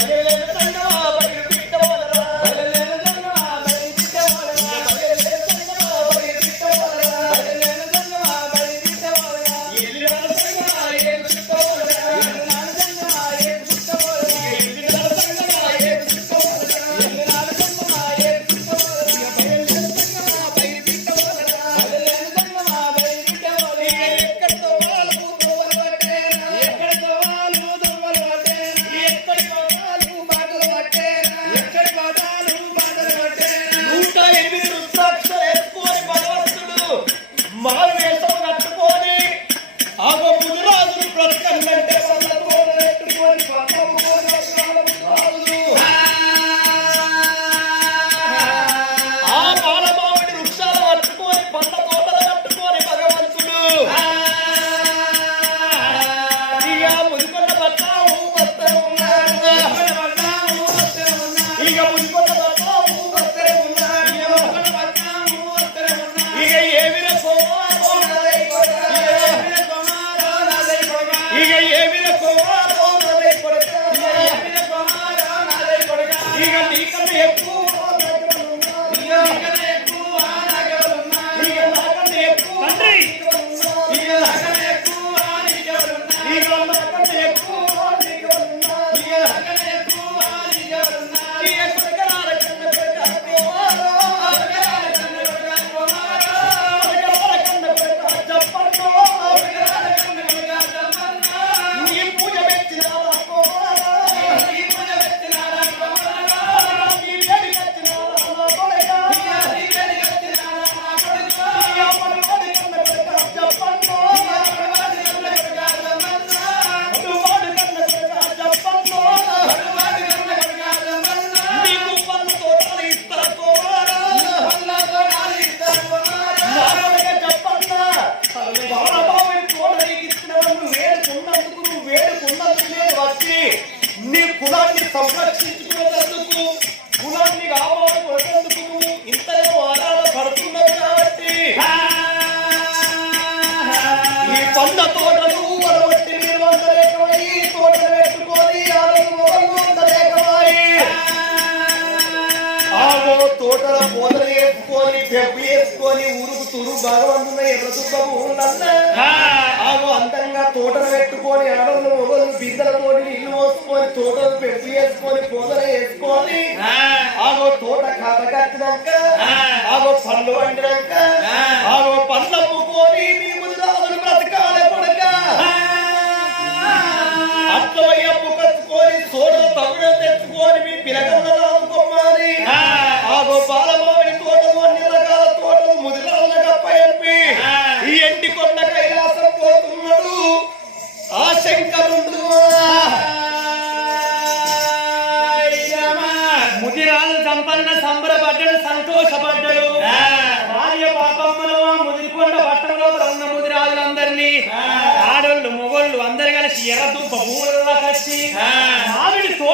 Hallelujah. పెట్టుకొని ఊరుకుతుడు భగవంతుడు ఎర్ర సుబ్బము ఆమె అందంగా తోటలు పెట్టుకొని ఎవరు మొగలు బిందలతోటి ఇల్లు పోసుకొని తోటలు పెట్టి వేసుకొని పొదలు వేసుకొని. ఆగో తోట కథ కట్టినాక ఆగో పండ్లు వండినాక ఆగో పండ్లు అమ్ముకొని మీ ముందు బ్రతకాలి పడక అట్లయ్య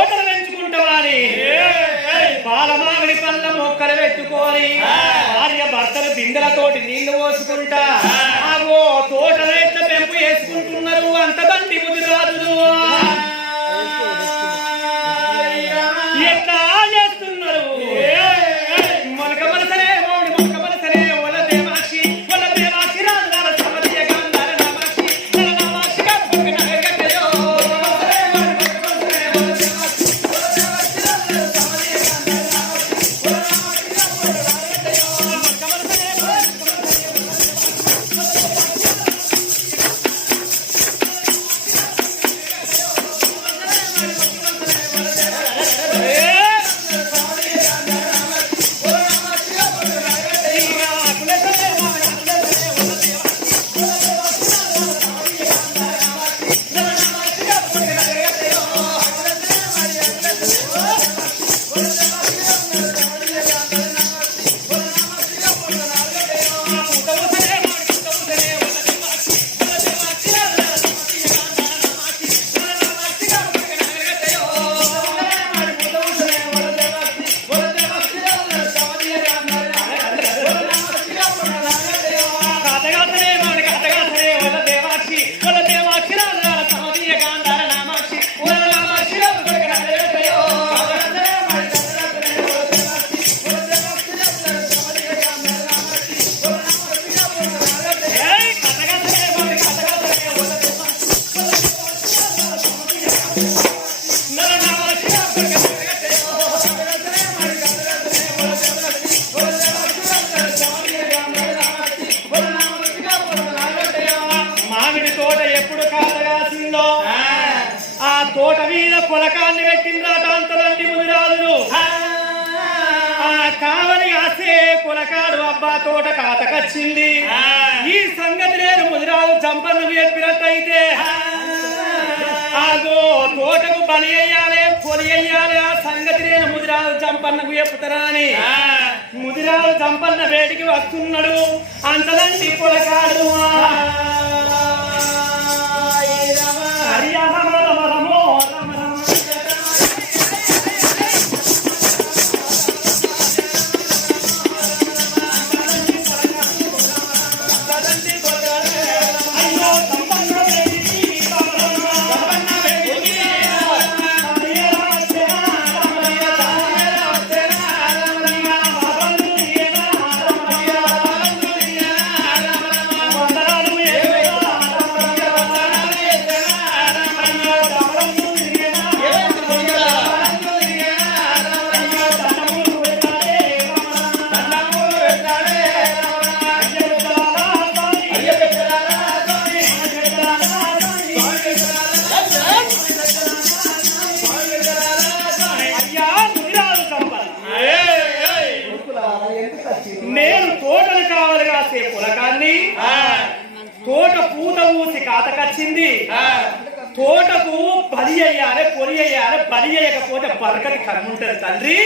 కోతలు పెంచుకుంటావాలి. పాలమామిడి పళ్ళ మొక్కలు పెట్టుకోవాలి. భార్య భర్తలు బిందెలతోటి నీళ్ళు పోసుకుంటా. తోట తోటలేట్ల పెంపు వేసుకుంటున్నారు. అంత బండి ముది రాదు మీద కొలకాన్ని పెట్టిండ్రాట అంతలండి ముదిరాజులు ఆ కావలి కాసే కొలకాడు అబ్బా తోట కాతకచ్చింది. ఈ సంగతి నేను ముదిరాజు చంపను చెప్పినట్టయితే ఆగో తోటకు బలి అయ్యాలి పొలి అయ్యాలి ఆ సంగతి నేను ముదిరాజు చంపన్నకు చెప్తారా అని. ముదిరాజు చంపన్న వేటికి వస్తున్నాడు. అంతలండి పొలకాడు. బలి అయ్యకపోతే బరకటి కర్ముంటది తండ్రి.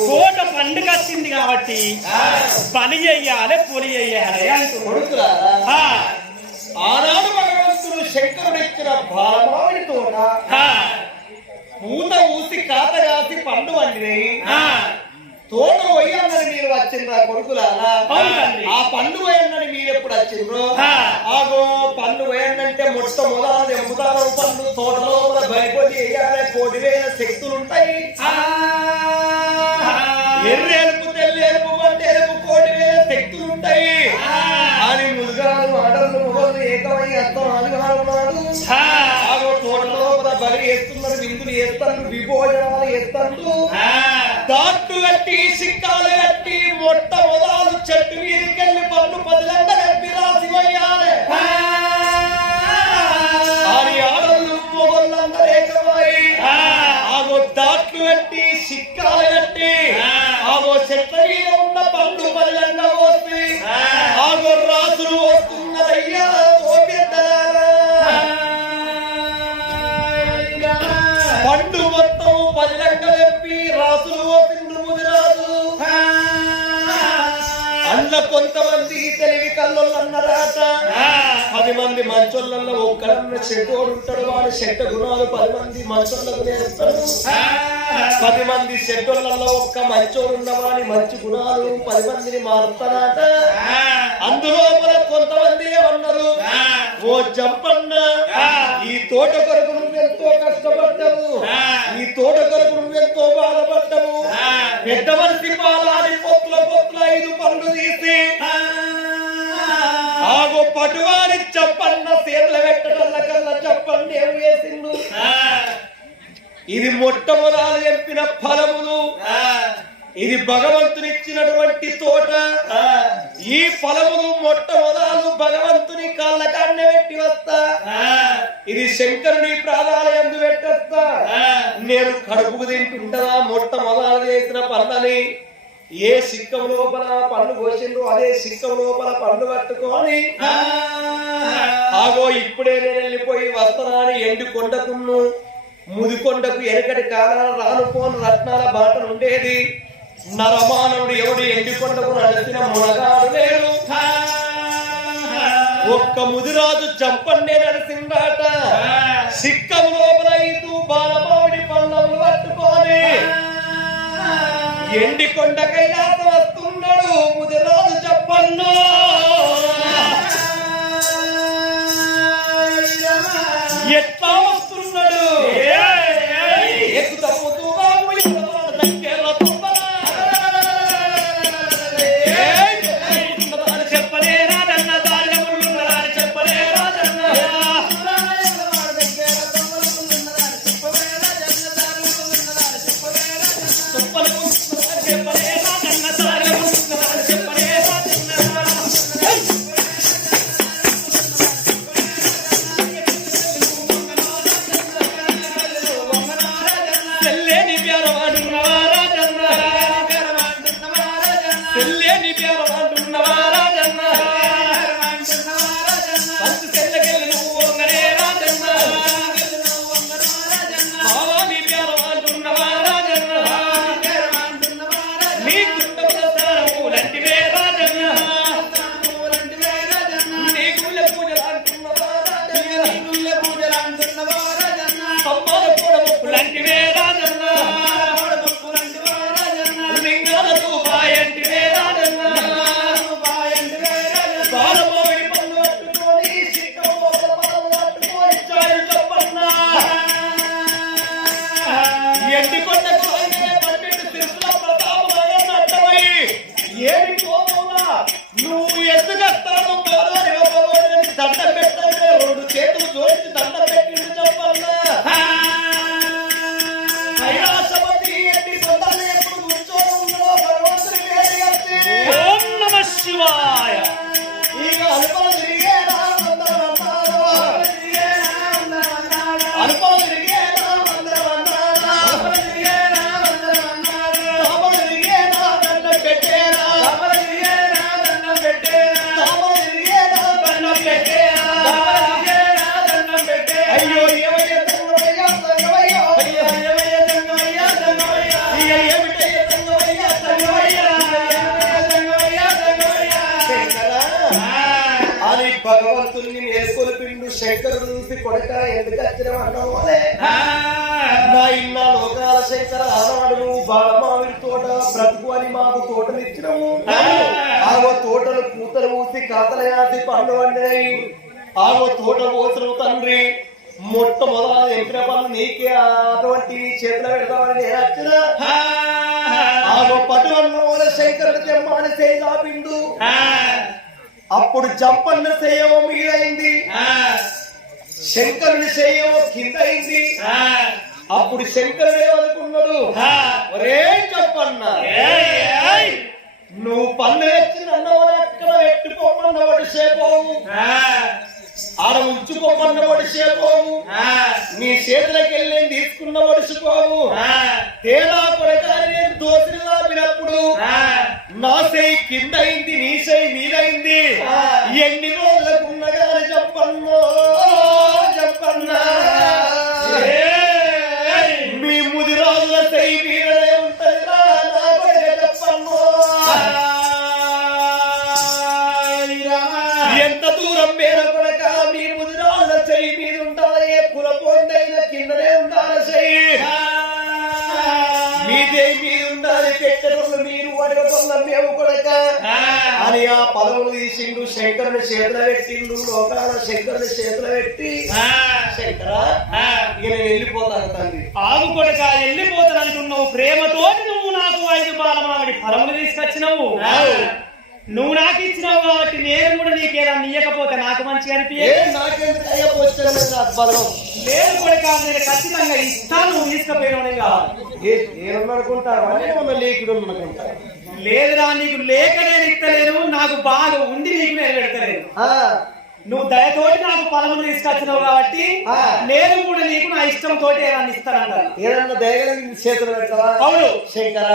తోట పండుగచ్చింది కాబట్టి బలి అయ్యాలి పొలి. కొడుకులారా ఆ, ఆనాడు భగవంతుడు శంకరుడెక్కిన బాలమావిడి తోట. పూత ఊసి కాత కాసి పండు ఆ. తోట పోయన్నది మీరు వచ్చిండ్రా కొడుకులారా. ఆ పండు పోయన్నది మీరు ఎప్పుడు వచ్చిండ్రు. ఆగో పండు పోయన్నంటే మొట్టమొదటి ఎమ్ముతారు పండు తోట లోపల బయటకొచ్చి వేయాలి కోటి వేల శక్తులుంటాయి ఎర్రెలుపు తెల్లేలుపు వంటేలుపు కోటి వేల శక్తులుంటాయి అని ముదుగాలు ఆడలు మొగలు ఏకమై అర్థం. ఆగో తోట లోపల బలి వేస్తున్నారు విందులు వేస్తారు విభోజనాలు వేస్తారు. దాట్లు కట్టి సిక్కాలు కట్టి మొట్టమొదలు చెట్టు మీదకెళ్ళి పన్ను పదిలంట కట్టి రాసి వేయాలి అని ఆడళ్ళు మొగళ్ళందరూ ఏకమై ఆగో దాట్లు కట్టి సిక్కాలు కొంతమంది తెలివి కళ్ళు అన్నరాట పది మంది మంచోళ్ళల్లో ఒక్కడన్న చెడ్డోడు ఉంటాడు. వాడు చెడ్డ గుణాలు పది మంది మంచోళ్ళకు నేర్పుతాడు పది మంది చెడ్డోళ్ళల్లో ఒక్క మంచోడు ఉన్నవాని మంచి గుణాలు పది మందిని మారుతారట అందులో కొంతమంది ఉన్నారు ఓ జంపన్న ఈ తోట కొరకు నువ్వెంతో కష్టపడ్డావు. ఈ తోట కొరకు నువ్వెంతో బాధపడ్డావు. పెద్ద మనిషి పాలాడి పొత్తుల పొత్తుల ఐదు పనులు తీసి ఆగో పటువారి చెప్పన్న చేతులు పెట్టడం కల్లా చెప్పండి ఏం వేసిండు ఇది మొట్టమొదలు చెప్పిన ఫలములు. ఇది భగవంతునిచ్చినటువంటి తోట. ఈ ఫలములు మొట్టమొదలు భగవంతుని కాళ్ళ కన్న పెట్టి వస్తా. ఇది శంకరుని ప్రాణాలయందు పెట్టొస్తా. నేను కడుపుకు తింటుంటదా మొట్టమొదలు చేసిన పనులని ఏ సిక్కం లోపల పండు కోసిండ్రు అదే సిక్కం లోపల పండు పట్టుకొని ఆగో ఇప్పుడే నేను వెళ్ళిపోయి వస్తానని ఎండు కొండకును ముదికొండకు ఎనకటి కాలాల రానుపోని రత్నాల బాట ఉండేది నరమానవుడు ఎవడు ఎండికొండకు నడిచిన మునగాడు లేడు. ఒక్క ముదిరాజు చంపన్నే నడిచిందాట సిక్కం లోపల ఐదు బాలమావిడి పళ్ళములు పట్టుకొని. ఎండి కైలాసం వస్తున్నాడు ముదిరాజు చెప్పన్ను చెల్లేని పేరవాడు రాజన్న చెల్లేని పేరు ఓం నమ శివాయ. భగవంతుని వేసుకొని పిండు శంకరుడు చూసి కొడక ఎందుకు వచ్చిన నా ఇన్న లోకాల శంకర ఆనాడు నువ్వు బాలమావిడి తోట బ్రతుకు అని మాకు తోటనిచ్చినము. ఆగో తోటలు పూతలు మూసి కాతల యాసి పండు వండినాయి ఆగో తోట పోతులు తండ్రి మొట్టమొదల ఎంపిన పనులు నీకే. అటువంటి చేతులు పెడతామని నేను వచ్చిన. ఆగో పటువన్న శంకరుడు తెమ్మని చేయి పిండు. అప్పుడు జంపన్న సేయమో మీదైంది శంకరుని సేయమో కింద అయింది అప్పుడు శంకరుడు ఏమనుకున్నాడు? ఒరే జంపన్న నువ్వు పన్ను ఎత్తి నన్ను ఎక్కడ పెట్టుకోమన్న వడిసేపోవు ఆడ ఉంచుకోమన్న వడిసేపోవు నీ చేతులకి వెళ్ళి తీసుకున్న వడుచుకోవు తేడా కొడకాని దోసిని లాపినప్పుడు నా చేయి కింద అయింది నీ చేయి మీదైంది ఎన్ని రోజులకు ఉన్నగాని చెప్పన్నో చెప్పన్నా. మీ ముది రోజుల చేయి మీదనే ఉంటది నా చెప్పన్నో. ఎంత దూరం పేర కొడక మీ ముది రోజుల చేయి మీద ఉండాలి ఏ కుల పొందైన కిందనే ఉండాలి చేయి మీదే మీరు ఉండాలి పెట్టడంలో మేము కొడక. అని ఆ పదవులు తీసిండు శంకరుని చేతులు పెట్టిండు లోకాల శంకరుని చేతులు పెట్టి. శంకర ఇక నేను వెళ్ళిపోతాను తండ్రి. ఆగు కొడక వెళ్ళిపోతానంటున్నావు ప్రేమతోటి నువ్వు నాకు ఐదు బాలమావిడి ఫలములు తీసుకొచ్చినావు. నువ్వు నాకు ఇచ్చినావు కాబట్టి నేను కూడా నీకేలా నీయకపోతే నాకు మంచిగా అనిపించదు లేదు కొడక నేను ఖచ్చితంగా ఇస్తాను నువ్వు తీసుకుపోయినావు లేదురా నీకు లేక నేను ఇస్తలేను నాకు బాగా ఉండి నీకు నేను పెడతలేను నువ్వు దయతోటి నాకు ఫలములు తీసుకొచ్చినావు కాబట్టి. నేను కూడా నీకు నా ఇష్టం తోటి ఏదన్నా ఇస్తానంటాను. ఏదన్నా చేతులు పెడతావా? అవును. శంకర.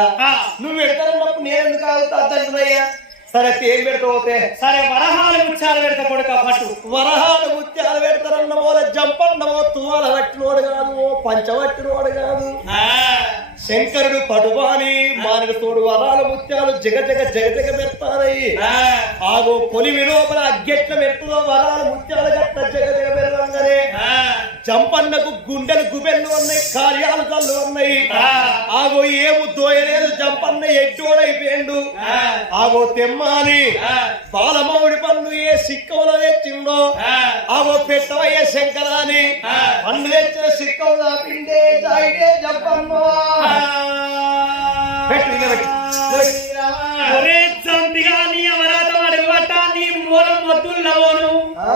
నువ్వు పెడతానన్నప్పుడు నేను ఎందుకు తండ్రయ్యా సరే ఏం పెడతావుతే. సరే వరహాలు ముత్యాలు పెడతా కొడుక పట్టు. వరహాలు ముత్యాలు పెడతారన్న మోద జంపన్నమో తువాల పట్టినోడు కాదు ఓ పంచవట్టినోడు కాదు. శంకరుడు పటువాని మానవ తోడు వరాలు ముత్యాలు జగ జగ జగ జగ పెడతారయ్యి ఆగో కొలిమి లోపల అగ్గెట్ల పెడుతుందో వరాలు ముత్యాలు గట్ట జగ జగ జంపన్నకు గుండెలు గుబెళ్ళు ఉన్నాయి కార్యాలు కళ్ళు ఉన్నాయి. ఆగో ఏము దోయలేదు జంపన్న ఎడ్డోడైపోయిండు. ఆగో తెమ్మాని బాలమౌడి పన్ను ఏ సిక్కముల తెచ్చిండో ఆగో పెట్టవయ్య శంకరాని పన్ను తెచ్చిన సిక్కముల పిండే జాయిడే పెట్టు. ఒరే చంపిగా నీ అవరాతం అడుగుబట్ట నీ మూలం ఆ?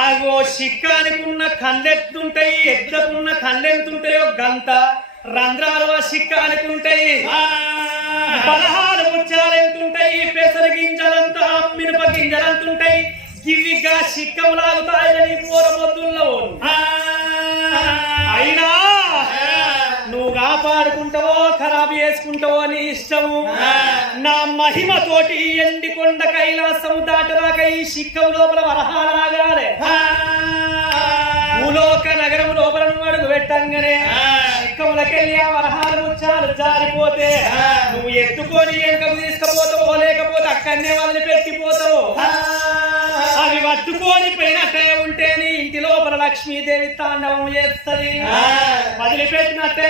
ఆగో సిక్కానికున్న కళ్ళెత్తుంటాయి ఎద్దకున్న కళ్ళెంతుంటాయో గంత. రంధ్రాలు సిక్క సిక్కానికుంటాయి పదహారు ముత్యాలు ఎంతుంటాయి పెసర గింజలంతా మినప గింజలంతుంటాయి గివిగా సిక్కం లాగుతాయని మూల మొద్దుల్లో అయినా కాపాడుకుంటావో ఖరాబు చేసుకుంటావో నీ ఇష్టము. నా మహిమతోటి ఎండి కొండ కైలాసము ఈ శిక్కం లోపల వరహాలాగాలే భూలోక నగరం లోపల అడుగు పెట్టంగానే శిక్కములకెళ్ళి ఆ వరహాలు ముచ్చాలు జారిపోతే నువ్వు ఎత్తుకొని వెనుకకు తీసుకుపోతావో లేకపోతే అక్కడనే వాళ్ళని పెట్టిపోతావు. అవి పట్టుకొని పోయినట్టే ఉంటే నీ ఇంటి లోపల లక్ష్మీదేవి తాండవం చేస్తుంది. వదిలిపెట్టినట్టే